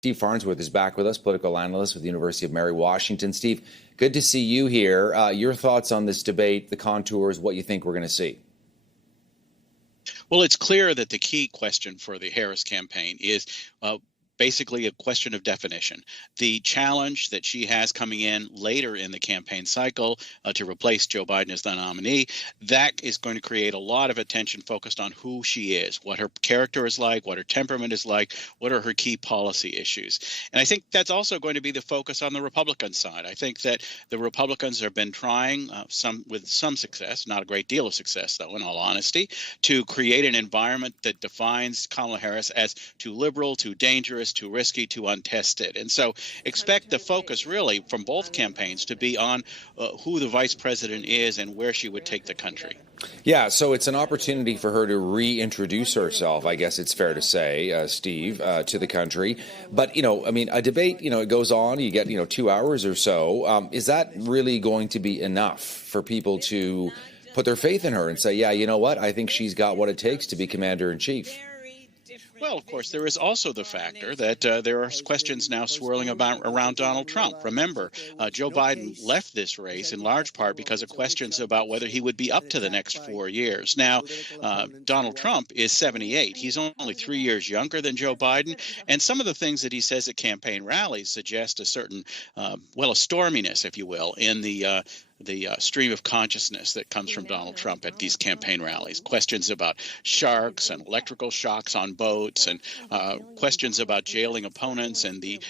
Steve Farnsworth is back with us, political analyst with the University of Mary Washington. Steve, good to see you here. Your thoughts on this debate, the contours, what you think we're going to see? Well, it's clear that the key question for the Harris campaign is basically a question of definition. The challenge that she has coming in later in the campaign cycle to replace Joe Biden as the nominee, that is going to create a lot of attention focused on who she is, what her character is like, what her temperament is like, what are her key policy issues. And I think that's also going to be the focus on the Republican side. I think that the Republicans have been trying, with some success, not a great deal of success, though, in all honesty, to create an environment that defines Kamala Harris as too liberal, too dangerous, too risky, too untested. And so expect the focus really from both campaigns to be on who the vice president is and where she would take the country. Yeah, so it's an opportunity for her to reintroduce herself, I guess it's fair to say, Steve, to the country. But, a debate, it goes on, you get, 2 hours or so. Is that really going to be enough for people to put their faith in her and say, yeah, you know what, I think she's got what it takes to be commander-in-chief? Well, of course, there is also the factor that there are questions now swirling around Donald Trump. Remember, Joe Biden left this race in large part because of questions about whether he would be up to the next 4 years. Now, Donald Trump is 78. He's only 3 years younger than Joe Biden. And some of the things that he says at campaign rallies suggest a certain, a storminess, if you will, in the stream of consciousness that comes from Donald Trump at these campaign rallies. Questions about sharks and electrical shocks on boats and questions about jailing opponents and the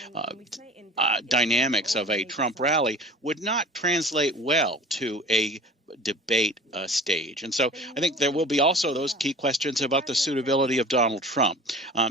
dynamics of a Trump rally would not translate well to a debate stage. And so I think there will be also those key questions about the suitability of Donald Trump.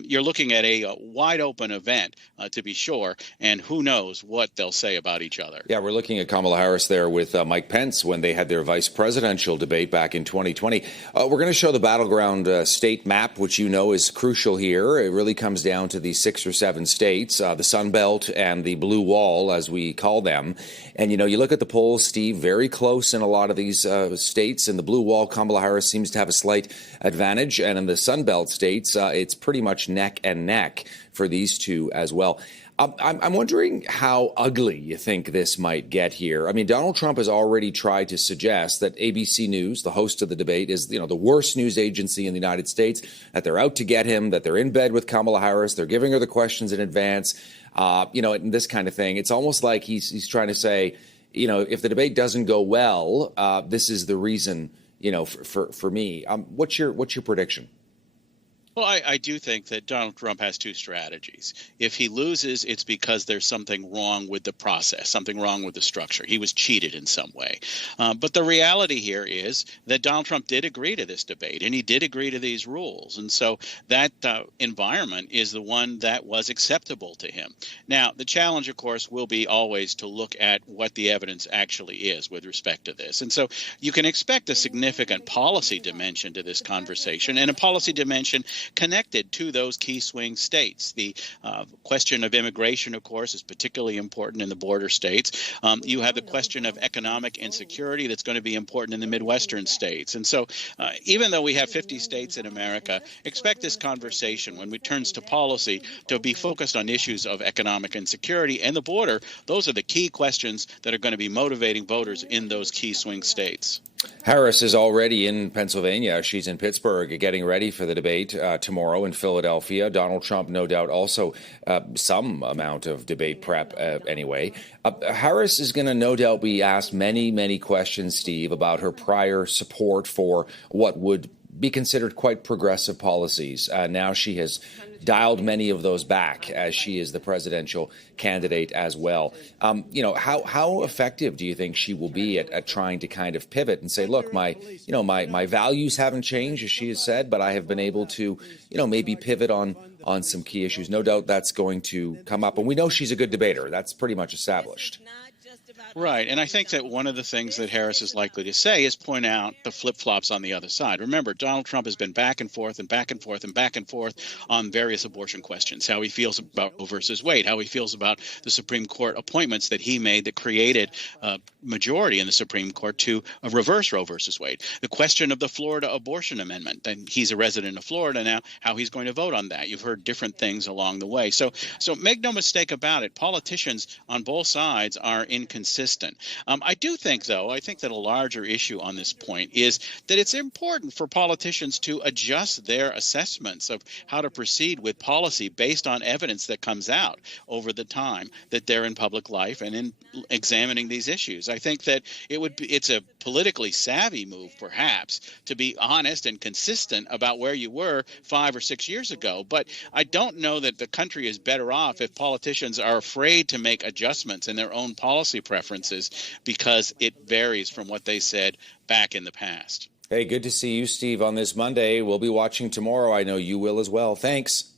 You're looking at a wide open event, to be sure, and who knows what they'll say about each other. Yeah, we're looking at Kamala Harris there with Mike Pence when they had their vice presidential debate back in 2020. We're going to show the Battleground state map, which is crucial here. It really comes down to the 6 or 7 states, the Sun Belt and the Blue Wall, as we call them. And, you look at the polls, Steve, very close in a lot of these states. In the Blue Wall, Kamala Harris seems to have a slight advantage. And in the Sun Belt states, it's pretty much neck and neck for these two as well. I'm wondering how ugly you think this might get here. I mean, Donald Trump has already tried to suggest that ABC News, the host of the debate, is the worst news agency in the United States, that they're out to get him, that they're in bed with Kamala Harris, they're giving her the questions in advance, and this kind of thing. It's almost like he's trying to say, if the debate doesn't go well, this is the reason, for me. What's your prediction? Well, I do think that Donald Trump has two strategies. If he loses, it's because there's something wrong with the process, something wrong with the structure. He was cheated in some way. But the reality here is that Donald Trump did agree to this debate, and he did agree to these rules. And so that environment is the one that was acceptable to him. Now, the challenge, of course, will be always to look at what the evidence actually is with respect to this. And so you can expect a significant policy dimension to this conversation, and a policy dimension connected to those key swing states. The question of immigration, of course, is particularly important in the border states. You have the question of economic insecurity that's going to be important in the Midwestern states. And so even though we have 50 states in America, expect this conversation, when it turns to policy, to be focused on issues of economic insecurity and the border. Those are the key questions that are going to be motivating voters in those key swing states. Harris is already in Pennsylvania. She's in Pittsburgh getting ready for the debate tomorrow in Philadelphia. Donald Trump, no doubt, also some amount of debate prep anyway. Harris is going to no doubt be asked many, many questions, Steve, about her prior support for what would be considered quite progressive policies. Now she has dialed many of those back as she is the presidential candidate as well. How effective do you think she will be at trying to kind of pivot and say, look, my values haven't changed, as she has said, but I have been able to, maybe pivot on some key issues. No doubt that's going to come up. And we know she's a good debater. That's pretty much established. Right. And I think that one of the things that Harris is likely to say is point out the flip-flops on the other side. Remember, Donald Trump has been back and forth and back and forth and back and forth on various abortion questions, how he feels about Roe versus Wade, how he feels about the Supreme Court appointments that he made that created a majority in the Supreme Court to reverse Roe versus Wade. The question of the Florida abortion amendment, and he's a resident of Florida now, how he's going to vote on that. You've heard different things along the way. So make no mistake about it, politicians on both sides are inconsistent. I do think, though, I think that a larger issue on this point is that it's important for politicians to adjust their assessments of how to proceed with policy based on evidence that comes out over the time that they're in public life and in examining these issues. I think that it's a politically savvy move, perhaps, to be honest and consistent about where you were 5 or 6 years ago. But I don't know that the country is better off if politicians are afraid to make adjustments in their own policy preferences because it varies from what they said back in the past. Hey, good to see you, Steve, on this Monday. We'll be watching tomorrow. I know you will as well. Thanks.